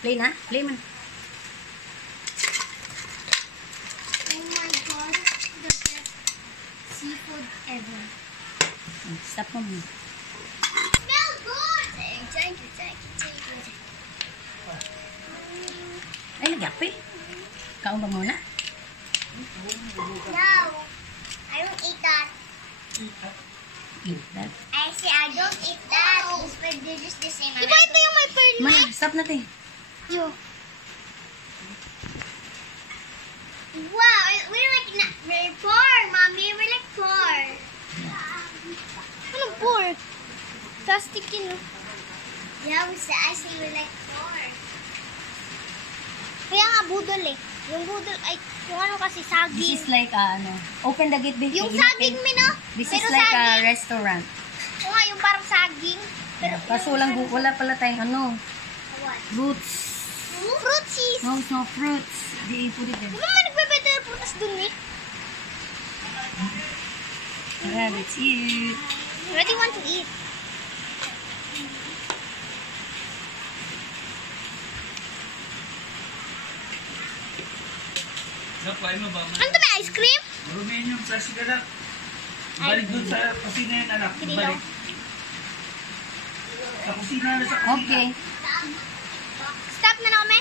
Play na? Play man. Oh my god, the best seafood ever. Stop mo. Smells good! Thank you. Ay, nagyapi. Kaon ba muna? No, I don't eat that. Eat that. I say I don't eat that. They're just the same. Diba ito yung may pearl na? Mana, stop natin. Yo. Wow, we're like we're poor, mommy. We're like poor. Anong poor? Plastic yun. Yeah, I say we're like poor. Kaya nga budol eh. Yung budol, ay, yung ano kasi saging. This is like, open the gate, babe. Yung saging, Mino. This Pero is like a saging. restaurant. Oo nga, yung parang saging. Pero, Kaso wala pala tayong what? fruits. Fruitsies. No fruits. Di put it there. Diba may nagbebenta ng prutas dun eh? Alright, let's eat. What do you want to eat? Nakuha mo ba? Ano to, may ice cream? Marumin yung plastic anak. Balik doon sa kusina yan anak. Balik. Sa kusina na sa kusina. Okay. Stop na na kami.